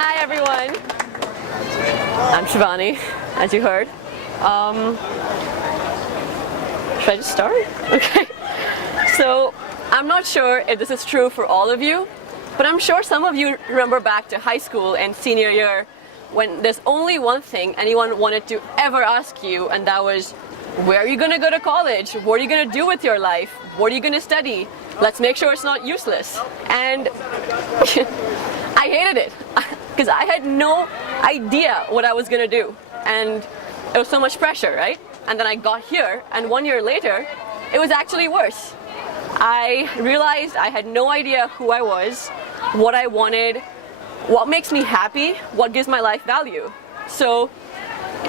Hi everyone. I'm Shivanee, as you heard. Should I just start? Okay. So I'm not sure if this is true for all of you, but I'm sure some of you remember back to high school and senior year when there's only one thing anyone wanted to ever ask you, and that was, where are you going to go to college? What are you going to do with your life? What are you going to study? Let's make sure it's not useless. And I hated it because I had no idea what I was going to do. And it was so much pressure, right? And then I got here, and 1 year later, it was actually worse. I realized I had no idea who I was, what I wanted, what makes me happy, what gives my life value. So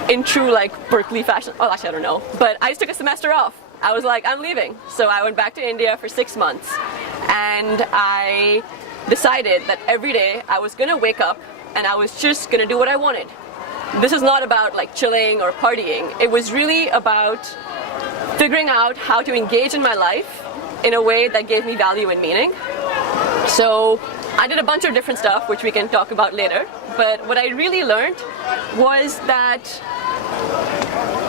in true Berkeley fashion, well actually I don't know, but I just took a semester off. I was like, I'm leaving. So I went back to India for 6 months, and I decided that every day I was gonna wake up and I was just gonna do what I wanted. This is not about chilling or partying. It was really about figuring out how to engage in my life in a way that gave me value and meaning. So I did a bunch of different stuff, which we can talk about later, but what I really learned was that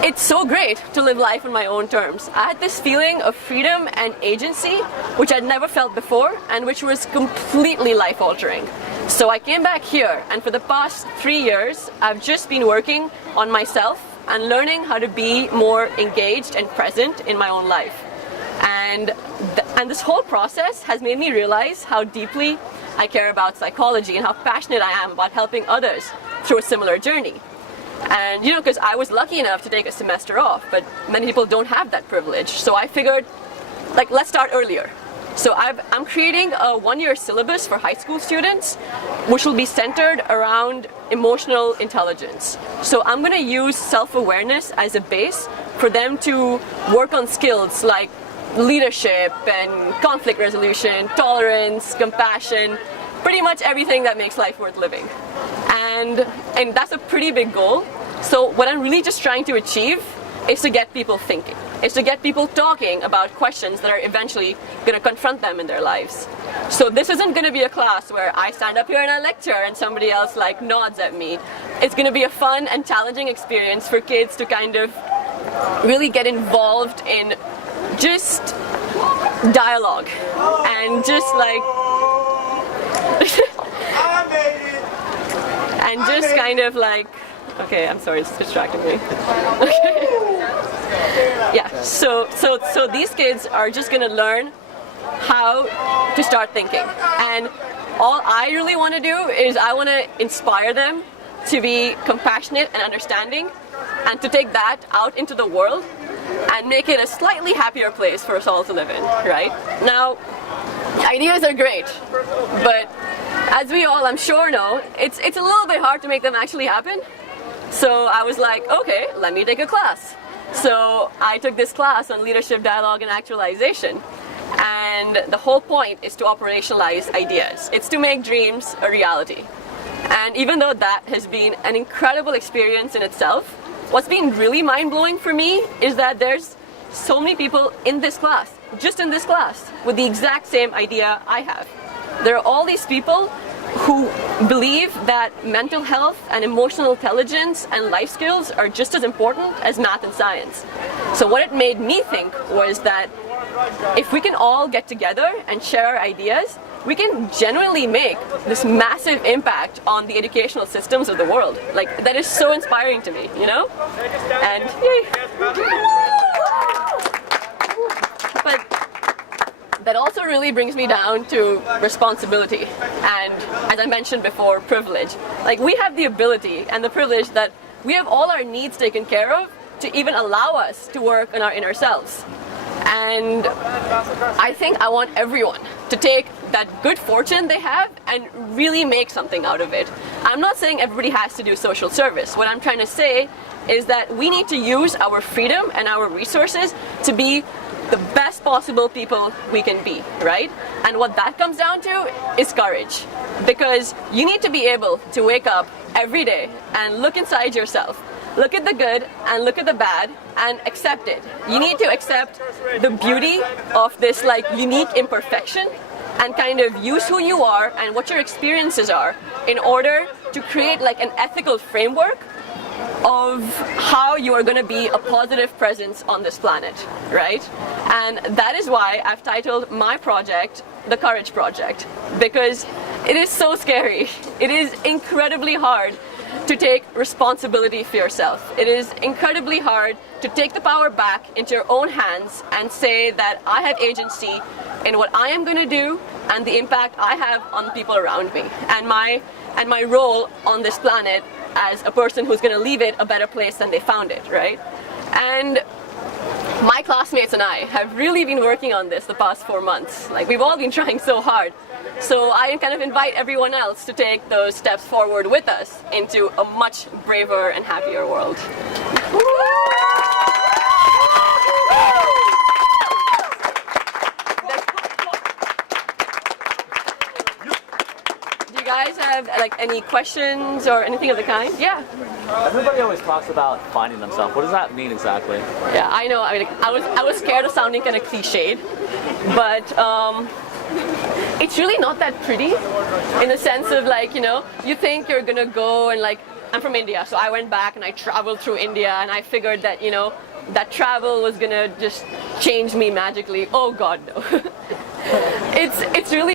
it's so great to live life on my own terms. I had this feeling of freedom and agency, which I'd never felt before, and which was completely life-altering. So I came back here, and for the past 3 years, I've just been working on myself and learning how to be more engaged and present in my own life. And this whole process has made me realize how deeply I care about psychology and how passionate I am about helping others through a similar journey. And because I was lucky enough to take a semester off, but many people don't have that privilege. So I figured, let's start earlier. So I'm creating a 1-year syllabus for high school students, which will be centered around emotional intelligence. So I'm going to use self-awareness as a base for them to work on skills like leadership and conflict resolution, tolerance, compassion, pretty much everything that makes life worth living. And that's a pretty big goal. So what I'm really just trying to achieve is to get people thinking. It's to get people talking about questions that are eventually going to confront them in their lives. So this isn't going to be a class where I stand up here and I lecture and somebody else nods at me. It's going to be a fun and challenging experience for kids to kind of really get involved in just dialogue and just and just kind of okay, I'm sorry, it's distracting me. Okay. Yeah, so these kids are just gonna learn how to start thinking, and all I really want to do is I want to inspire them to be compassionate and understanding, and to take that out into the world and make it a slightly happier place for us all to live in, right? Now, ideas are great, but as we all, I'm sure, know, it's a little bit hard to make them actually happen. So I was like, okay, let me take a class. So I took this class on leadership, dialogue, and actualization. And the whole point is to operationalize ideas. It's to make dreams a reality. And even though that has been an incredible experience in itself, what's been really mind-blowing for me is that there's so many people in this class, just in this class, with the exact same idea I have. There are all these people who believe that mental health and emotional intelligence and life skills are just as important as math and science. So what it made me think was that if we can all get together and share our ideas, we can genuinely make this massive impact on the educational systems of the world. That is so inspiring to me, And but that also really brings me down to responsibility and, as I mentioned before, privilege. We have the ability and the privilege that we have all our needs taken care of to even allow us to work on our inner selves. And I think I want everyone to take that good fortune they have and really make something out of it. I'm not saying everybody has to do social service. What I'm trying to say is that we need to use our freedom and our resources to be the best possible people we can be, right? And what that comes down to is courage. Because you need to be able to wake up every day and look inside yourself, look at the good and look at the bad and accept it. You need to accept the beauty of this unique imperfection and kind of use who you are and what your experiences are in order to create like an ethical framework of how you are going to be a positive presence on this planet, right? And that is why I've titled my project The Courage Project, because it is so scary. It is incredibly hard to take responsibility for yourself. It is incredibly hard to take the power back into your own hands and say that I have agency in what I am going to do and the impact I have on the people around me, and my role on this planet as a person who's going to leave it a better place than they found it, right? And my classmates and I have really been working on this the past 4 months. Like, we've all been trying so hard. So I kind of invite everyone else to take those steps forward with us into a much braver and happier world. Do you guys have like any questions or anything of the kind? Yeah. Everybody always talks about finding themselves. What does that mean exactly? Yeah, I know. I mean, I was scared of sounding kind of cliched, but it's really not that pretty, in the sense of like, you know, you think you're gonna go and like, I'm from India, so I went back and I traveled through India and I figured that, you know, that travel was gonna just change me magically. Oh God, no. It's really